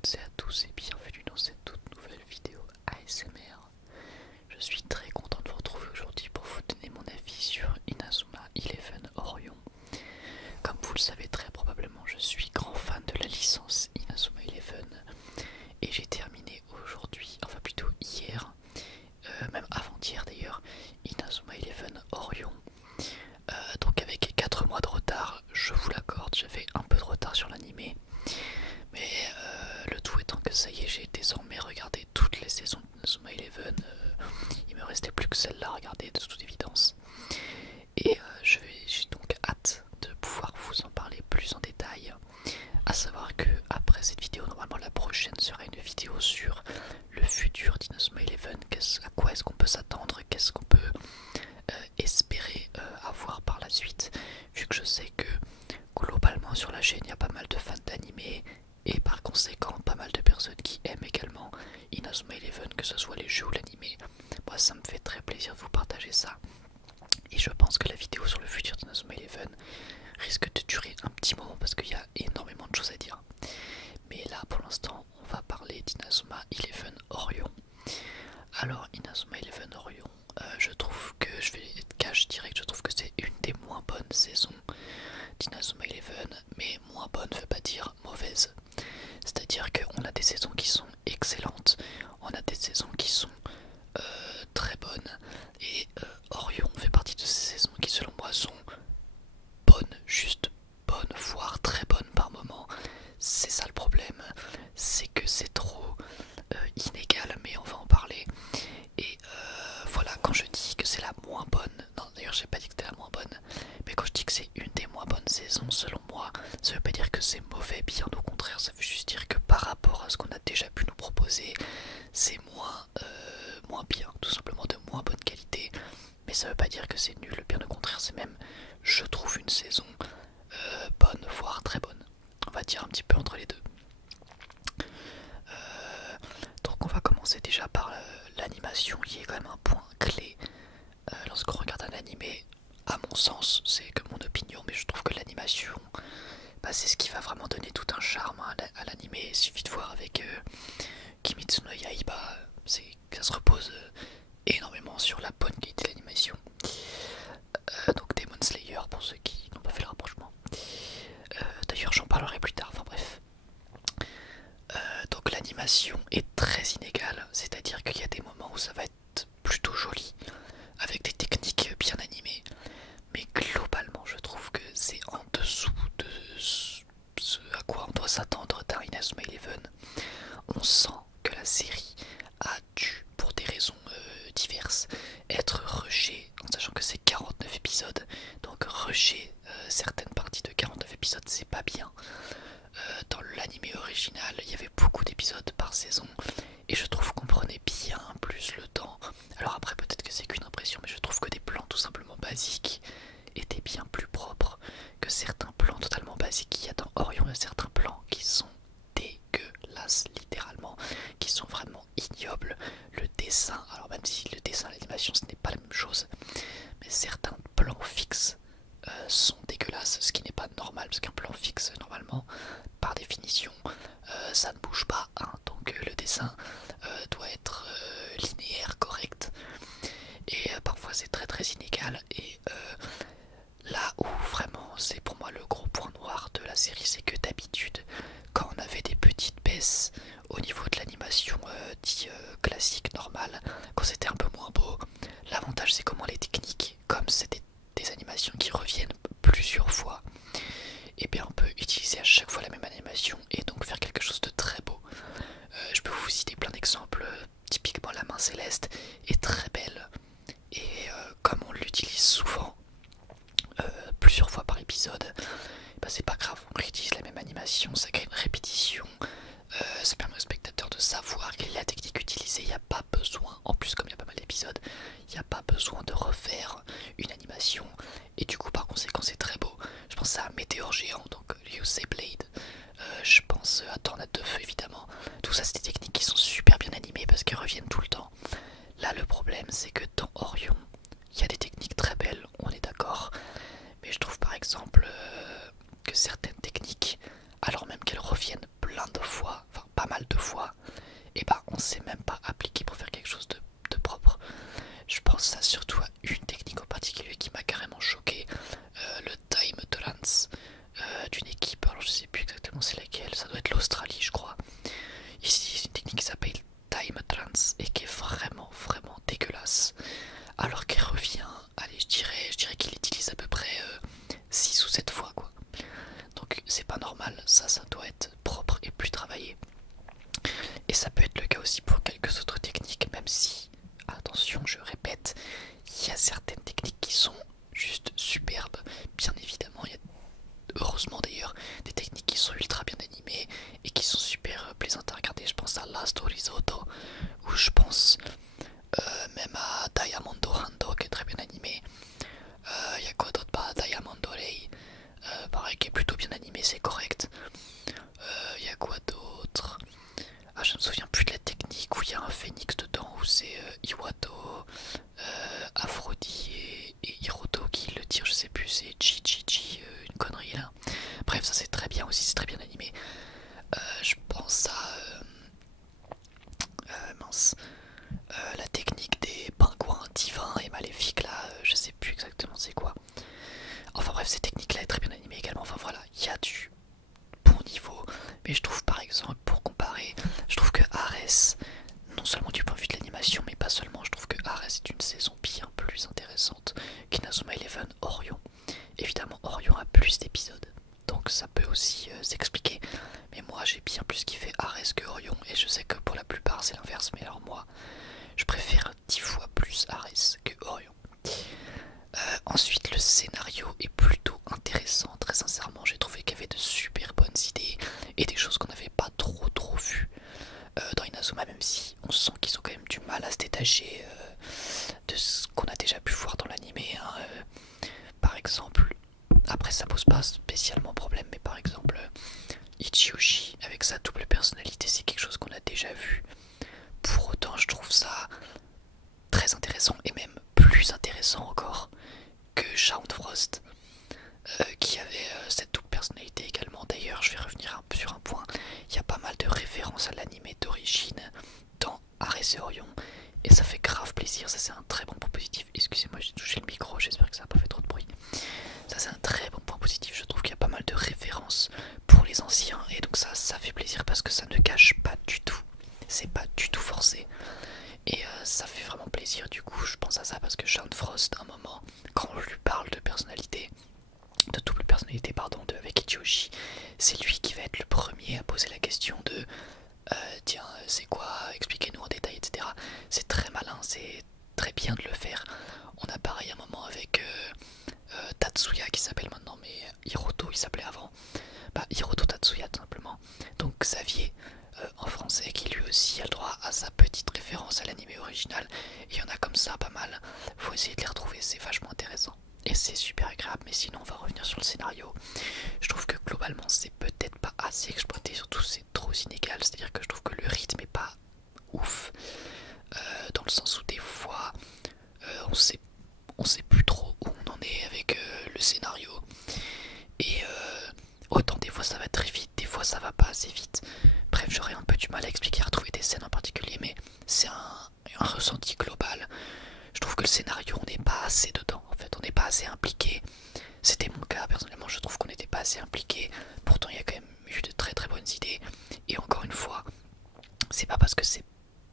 toutes et à tous et bienvenue dans cette toute nouvelle vidéo ASMR. Je suis très content de vous retrouver aujourd'hui pour vous donner mon avis sur Inazuma Eleven Orion. Comme vous le savez très probablement, je suis grand fan de la licence Inazuma Eleven et j'ai terminé aujourd'hui, enfin plutôt hier, même avant-hier d'ailleurs, Inazuma Eleven Orion. Donc avec 4 mois de retard, je vous l'accorde, j'avais un peu de retard sur l'animé. Mais le tout étant que ça y est, j'ai désormais regardé toutes les saisons de Inazuma Eleven. Il me restait plus que celle-là à regarder de toute évidence. Et j'ai donc hâte de pouvoir vous en parler plus en détail. À savoir que après cette vidéo, normalement la prochaine sera une vidéo sur le futur d'Inazuma Eleven. À quoi est-ce qu'on peut s'attendre, qu'est-ce qu'on peut espérer avoir par la suite. Vu que je sais que globalement sur la chaîne il y a pas mal de fans d'animé et par conséquent pas mal de personnes qui aiment également Inazuma Eleven, que ce soit les jeux ou l'animé. Moi ça me fait très plaisir de vous partager ça. Et je pense que la vidéo sur le futur d'Inazuma Eleven risque de durer un petit moment parce qu'il y a énormément de choses à dire. Mais là pour l'instant on va parler d'Inazuma Eleven Orion. Alors Inazuma Eleven Orion, je trouve que, je vais être cash direct, je trouve que c'est une des moins bonnes saisons d'Inazuma Eleven, mais moins bonne veut pas dire mauvaise. C'est-à-dire qu'on a des saisons qui sont excellentes, on a des saisons qui sont très bonnes, et Orion fait partie de ces saisons qui selon moi sont bonnes, juste bonnes, voire très bonnes par moment. C'est ça le problème, c'est que c'est trop inégal, mais on va en parler. Et voilà, quand je dis que c'est la moins bonne, non d'ailleurs j'ai pas dit que c'était la moins bonne, mais quand je dis que c'est une des moins bonnes saisons selon moi, ça veut pas dire que c'est mauvais, bien au contraire, ça veut juste dire que par rapport à ce qu'on a déjà pu nous proposer, c'est moins bien, tout simplement de moins bonne qualité, mais ça veut pas dire que c'est nul, bien au contraire, c'est même, je trouve une saison bonne, voire très bonne, on va dire un petit peu entre les deux. Donc on va commencer déjà par l'animation qui est quand même un point clé lorsqu'on regarde un animé. À mon sens, c'est que mon opinion, mais je trouve que l'animation, bah, c'est ce qui va vraiment donner tout un charme à l'animé. Il suffit de voir avec Kimetsu no Yaiba, ça se repose énormément sur la bonne qualité de l'animation. Donc Demon Slayer pour ceux qui n'ont pas fait le rapprochement. D'ailleurs j'en parlerai plus tard, enfin bref. Donc l'animation est très inégale, c'est-à-dire qu'il y a des moments où ça va être plutôt joli, avec des techniques bien animées, mais globalement je trouve que c'est en dessous de ce à quoi on doit s'attendre d'un Inazuma Eleven. On sent que la série a dû, pour des raisons diverses, être rushée, en sachant que c'est 49 épisodes, donc rusher certaines parties de 49 épisodes c'est pas bien. Dans l'anime original, il y avait beaucoup d'épisodes par saison et je trouve qu'on prenait bien plus le temps. Alors après peut-être que c'est qu'une impression, mais je trouve que des plans tout simplement basiques étaient bien plus propres que certains plans totalement basiques qu'il y a dans Orion. Il y a certains plans qui sont dégueulasses littéralement, qui sont vraiment ignobles. Le dessin, alors même si le dessin et l'animation ce n'est pas la même chose, mais certains plans fixes sont dégueulasses, ce qui n'est pas normal parce qu'un plan fixe normalement par définition ça ne bouge pas, hein, donc le dessin doit être linéaire, correct, et parfois c'est très très inégal. Et là où vraiment c'est pour moi le gros point noir de la série, c'est que d'habitude quand on avait des petites baisses au niveau de l'animation dit classique, normale, quand c'était un peu moins beau, l'avantage c'est comment les techniques, comme c'était des animations qui reviennent plusieurs fois, et bien on peut utiliser à chaque fois la même animation et donc faire quelque chose de très beau. Je peux vous citer plein d'exemples. Typiquement la main céleste est très belle et comme on l'utilise souvent plusieurs fois par épisode, bah c'est pas grave, on réutilise la même animation, ça crée une répétition, ça permet au spectateur de savoir quelle est la technique utilisée. Il n'y a pas besoin, en plus comme il y a pas mal d'épisodes, il n'y a pas besoin de refaire une animation et du coup par conséquent c'est très beau. Je pense à un météore géant, donc Ryusei Blade, je pense à Tornade de feu évidemment. Tout ça c'est des techniques qui sont super bien animées parce qu'elles reviennent tout le temps. Là le problème c'est que dans Orion il y a des techniques très belles, on est d'accord, mais je trouve par exemple que certaines techniques, alors même qu'elles reviennent plein de fois, enfin pas mal plus d'épisodes. Donc ça peut aussi s'expliquer. Mais moi j'ai bien plus kiffé Ares que Orion. Et je sais que pour la plupart c'est l'inverse. Mais alors moi je préfère 10 fois plus Ares que Orion. Ensuite le scénario est plutôt intéressant. Très sincèrement j'ai trouvé qu'il y avait de super bonnes idées. Et des choses qu'on n'avait pas trop vues dans Inazuma. Même si on sent qu'ils ont quand même du mal à se détacher de ce qu'on a déjà pu voir dans l'animé. Hein. Par exemple, après ça pose pas spécialement problème, mais par exemple Ichiyoshi avec sa double personnalité, c'est quelque chose qu'on a déjà vu. Pour autant je trouve ça très intéressant et même plus intéressant encore que Shaun Frost qui avait cette double personnalité également. D'ailleurs je vais revenir sur un point, il y a pas mal de références à l'animé d'origine dans Ares et Orion et ça fait grave plaisir. Ça c'est un très bon point positif. Excusez-moi j'ai touché le micro, j'espère que ça n'a pas fait trop de bruit. Ça c'est un très bon point positif, je trouve qu'il y a pas mal de références pour les anciens et donc ça fait plaisir parce que ça ne cache pas du tout, c'est pas du tout forcé et ça fait vraiment plaisir. Du coup je pense à ça parce que Shaun Frost à un moment quand on lui parle de personnalité, de double personnalité pardon, avec Ichiyoshi, c'est lui qui va être le premier à poser la question de tiens c'est quoi, expliquez-nous en détail etc. C'est très malin, c'est très bien de le faire. On a pareil un moment avec Tatsuya qui s'appelle maintenant, mais Hiroto il s'appelait avant. Bah Hiroto Tatsuya tout simplement. Donc Xavier en français qui lui aussi a le droit à sa petite référence à l'anime original. Et il y en a comme ça pas mal. Faut essayer de les retrouver, c'est vachement intéressant. Et c'est super agréable, mais sinon on va revenir sur le scénario. Je trouve que globalement c'est peut-être pas assez exploité, surtout c'est trop inégal. C'est-à-dire que je trouve que le rythme est pas ouf. Dans le sens où des fois on sait plus trop où on en est avec le scénario et autant des fois ça va très vite, des fois ça va pas assez vite. Bref, j'aurais un peu du mal à expliquer, à retrouver des scènes en particulier, mais c'est un ressenti global. Je trouve que le scénario on n'est pas assez dedans en fait, on n'est pas assez impliqué. C'était mon cas personnellement, je trouve qu'on n'était pas assez impliqué. Pourtant il y a quand même eu de très bonnes idées et encore une fois c'est pas parce que c'est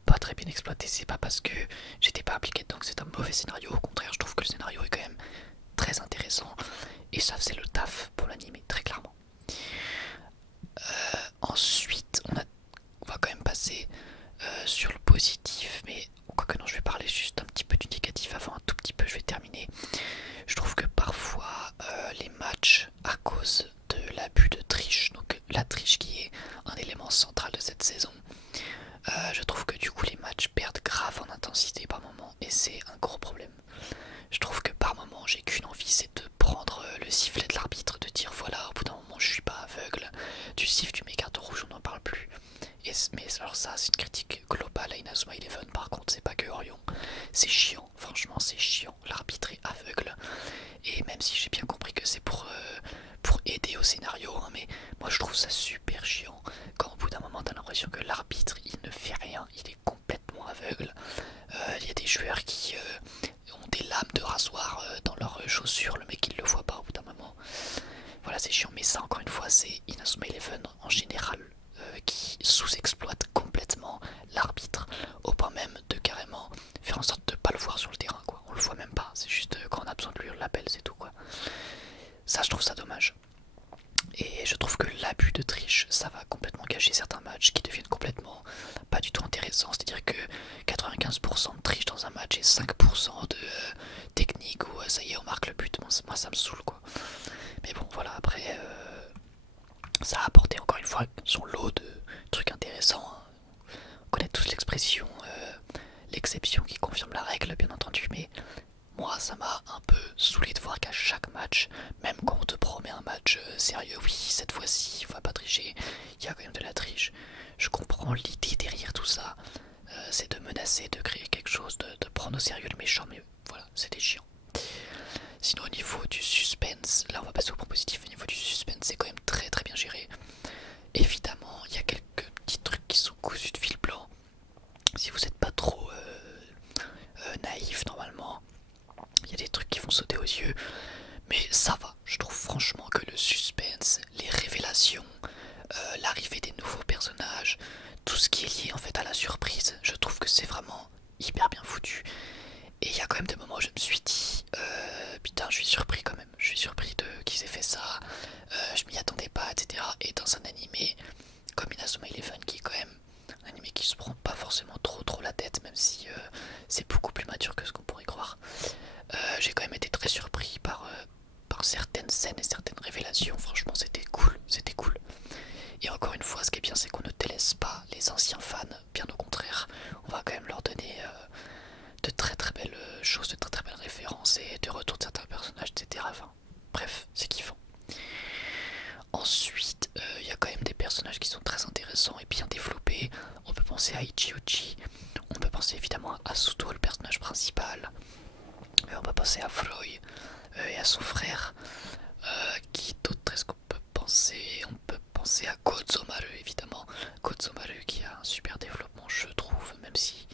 pas très bien exploité, c'est pas parce que j'étais pas impliqué dedans que c'est un mauvais scénario. Au contraire, je trouve que le scénario est quand même très intéressant et ça faisait le taf pour l'anime très clairement. Ensuite on va quand même passer sur le positif, mais quoique non, je vais parler juste un petit peu du négatif avant, un tout petit peu je vais terminer. Je trouve que parfois les matchs, à cause de l'abus de triche, donc la triche qui est un élément central de cette saison, je trouve que du coup les matchs perdent grave en intensité par moment et c'est un gros problème. Je trouve que par moment j'ai qu'une envie, c'est de prendre le sifflet de l'arbitre, de dire voilà au bout d'un moment je suis pas aveugle, tu siffles, tu mets carton rouge, on n'en parle plus. Mais alors ça c'est une critique globale à Inazuma Eleven, par contre c'est pas que Orion, c'est chiant, franchement c'est chiant, l'arbitre est aveugle. Et même si j'ai bien compris que c'est pour aider au scénario, hein, mais moi je trouve ça super chiant quand au bout d'un moment t'as l'impression que l'arbitre il ne fait rien, il est complètement aveugle. Il y a des joueurs qui ont des lames de rasoir dans leurs chaussures, le mec il le voit pas au bout d'un moment. Voilà c'est chiant, mais ça encore une fois c'est Inazuma Eleven en général qui sous-exploite complètement l'arbitre au point même de carrément faire en sorte de pas le voir sur le terrain quoi. On le voit même pas, c'est juste quand on a besoin de lui on l'appelle, c'est tout quoi. Ça je trouve ça dommage. Et je trouve que l'abus de triche, ça va complètement gâcher certains matchs qui deviennent complètement pas du tout intéressants. C'est-à-dire que 95% de triche dans un match et 5% de technique où ça y est on marque le but, moi ça me saoule quoi. Mais bon voilà, après ça a apporté encore une fois son lot de trucs intéressants. Hein. On connaît tous l'expression l'exception qui confirme la règle bien entendu, mais moi ça m'a un peu saoulé de voir qu'à chaque match, même quand on te promet un match sérieux, oui cette fois-ci on va pas tricher, il y a quand même de la triche. Je comprends l'idée derrière tout ça, c'est de menacer, de créer quelque chose, de prendre au sérieux le méchant, mais voilà, c'était chiant. Sinon au niveau du suspense, là on va passer au point positif, au niveau du suspense c'est quand même très bien géré. Évidemment il y a quelques petits trucs qui sont cousus de fil blanc, si vous n'êtes pas trop naïf normalement, il y a des trucs qui vont sauter aux yeux, mais ça va. Je trouve franchement que le suspense, les révélations, l'arrivée des nouveaux personnages, tout ce qui est lié en fait à la surprise, je trouve que c'est vraiment hyper bien foutu. Et il y a quand même des moments où je me suis dit, putain, je suis surpris quand même. Je suis surpris de qu'ils aient fait ça. Je m'y attendais pas, etc. Et dans un animé comme Inazuma Eleven, qui est quand même un animé qui se prend pas forcément trop la tête, même si c'est beaucoup plus mature que ce qu'on pourrait croire. J'ai quand même été très surpris par certaines scènes et certaines révélations. Franchement, c'était cool, c'était cool. Et encore une fois, ce qui est bien, c'est qu'on ne délaisse pas les anciens fans, bien au contraire. On va quand même leur donner de très belles choses, de très belles références et de retour de certains personnages, etc. Enfin, bref, c'est kiffant. Ensuite, il y a quand même des personnages qui sont très intéressants et bien développés. On peut penser à Ichiuchi, on peut penser évidemment à Asuto, le personnage principal. On peut penser à Floy et à son frère. Qui d'autre est-ce qu'on peut penser? On peut penser à Kozomaru évidemment. Kozomaru qui a un super développement, je trouve, même si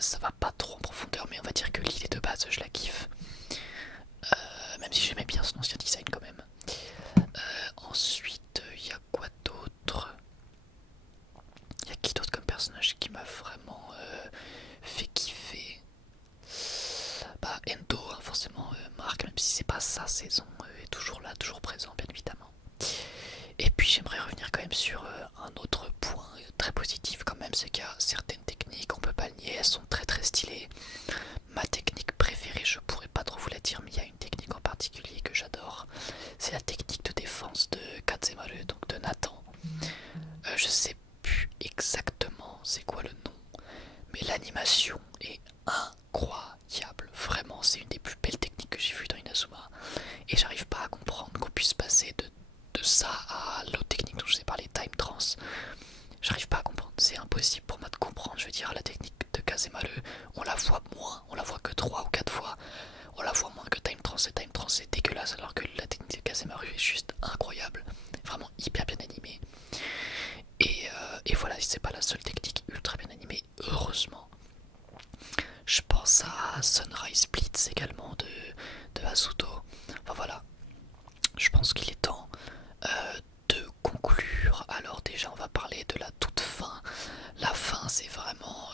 ça va pas trop en profondeur, mais on va dire que l'idée de base je la kiffe. Même si j'aimais bien son ancien design quand même. Ensuite, il y a quoi d'autre? Il y a qui d'autre comme personnage qui m'a vraiment fait kiffer? Bah Endo, hein, forcément, Marc, même si c'est pas sa saison, est toujours là, toujours présent, bien évidemment. Et puis j'aimerais revenir quand même sur un autre point très positif quand même, c'est qu'il y a certaines techniques, on peut pas le nier, elles sont très stylées. Ma technique préférée, je pourrais pas trop vous la dire, mais il y a une technique en particulier que j'adore. C'est la technique de défense de Kazemaru, donc de Nathan. Je sais plus exactement c'est quoi le nom, mais l'animation est incroyable. Vraiment, c'est une des plus belles techniques que j'ai vues dans Inazuma. Et j'arrive pas à comprendre qu'on puisse passer de ça à l'autre technique dont je vous ai parlé, Time Trans. J'arrive pas à comprendre, c'est impossible pour moi de comprendre. Je veux dire, la technique de Kazemaru, on la voit moins, on la voit que 3 ou 4 fois. On la voit moins que Time Trans, et Time Trans c'est dégueulasse, alors que la technique de Kazemaru est juste incroyable. Vraiment hyper bien animée. Et voilà, c'est pas la seule technique ultra bien animée, heureusement. Je pense à Sunrise Blitz également de Asuto. Enfin voilà, je pense qu'il est temps de conclure. Alors déjà on va parler de la toute fin. La fin c'est vraiment...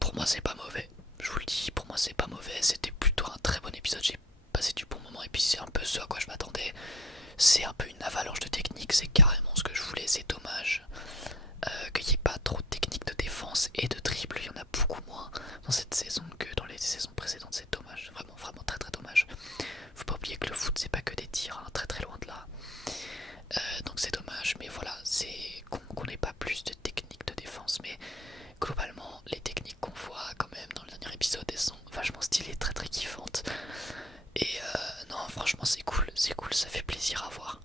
pour moi c'est pas mauvais. Je vous le dis, pour moi c'est pas mauvais. C'était plutôt un très bon épisode. J'ai passé du bon moment et puis c'est un peu ce à quoi je m'attendais. C'est un peu une avalanche de techniques. C'est carrément ce que je voulais. C'est dommage qu'il n'y ait pas trop de techniques de défense et de dribble. Il y en a beaucoup moins dans cette saison que dans les saisons précédentes. C'est dommage. Vraiment très dommage. Faut pas oublier que le foot c'est pas que des tirs, hein, très loin de là. Donc c'est dommage, mais voilà, c'est qu'on n'ait pas plus de techniques de défense, mais globalement les techniques qu'on voit quand même dans le dernier épisode, elles sont vachement stylées, très kiffantes. Et non, franchement c'est cool, ça fait plaisir à voir.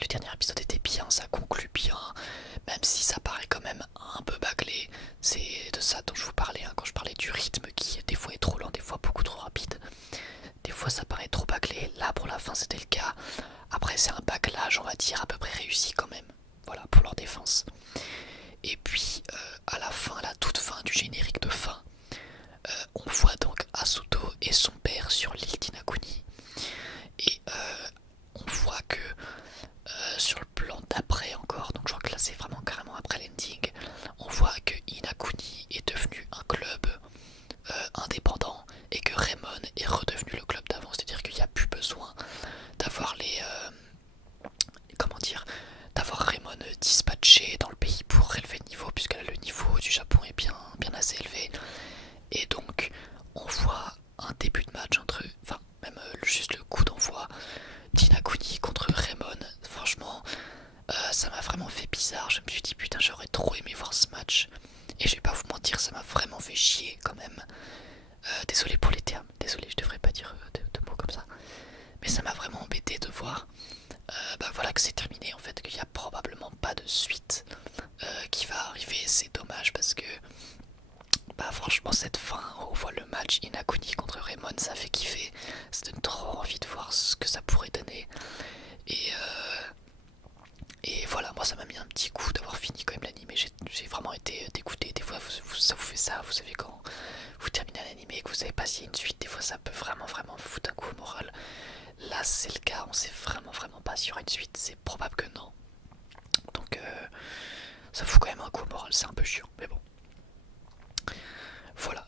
Le dernier épisode était bien, ça conclut bien, même si ça paraît quand même un peu bâclé. C'est de ça dont je vous parlais, hein, quand je parlais du rythme qui des fois est trop lent, des fois beaucoup trop rapide. Des fois ça paraît trop bâclé, là pour la fin c'était le cas. Après c'est un bâclage on va dire à peu près réussi quand même. Voilà pour leur défense. Et puis à la fin, à la toute fin du générique de fin, on voit donc Asuto et son père sur l'île d'Inakuni. Et on voit que sur le plan d'après encore, donc je crois que là c'est vraiment carrément après l'ending, on voit que Inakuni est devenu un club indépendant et que Raymond est redevenu le club d'avant, c'est-à-dire qu'il n'y a plus besoin d'avoir comment dire, d'avoir Raymond dispatché dans le pays pour relever le niveau, puisque là le niveau du Japon est bien assez élevé. Et donc on voit un début de match entre, enfin même juste le coup d'envoi d'Inakuni contre Raymond. Franchement ça m'a vraiment fait bizarre, je me suis dit putain j'aurais trop aimé voir ce match. Et je vais pas vous mentir, ça m'a vraiment fait chier quand même. Désolé pour les termes, désolé, je devrais pas dire de mots comme ça. Mais ça m'a vraiment embêté de voir bah voilà que c'est terminé en fait, qu'il n'y a probablement pas de suite qui va arriver. C'est dommage parce que bah franchement cette fin, on voit le match Inakuni contre Raymond, ça fait kiffer. Ça donne trop envie de voir ce que ça pourrait donner. Et voilà, moi ça m'a mis un petit coup d'avoir fini quand même l'anime. J'ai vraiment été dégoûté. Des fois ça vous fait ça, vous savez quand vous terminez un anime et que vous savez pas s'il y a une suite, des fois ça peut vraiment vous foutre un coup au moral. Là c'est le cas, on sait vraiment pas s'il y aura une suite, c'est probable que non. Donc ça fout quand même un coup au moral, c'est un peu chiant, mais bon. Voilà,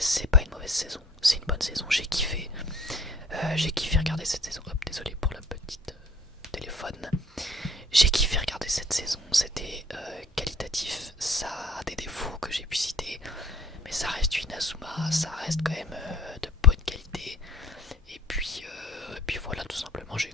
c'est pas une mauvaise saison, c'est une bonne saison, j'ai kiffé regarder cette saison. Hop, désolé pour la petite téléphone. J'ai kiffé regarder cette saison, c'était qualitatif, ça a des défauts que j'ai pu citer, mais ça reste du Inazuma, ça reste quand même de bonne qualité. Et puis voilà, tout simplement, j'ai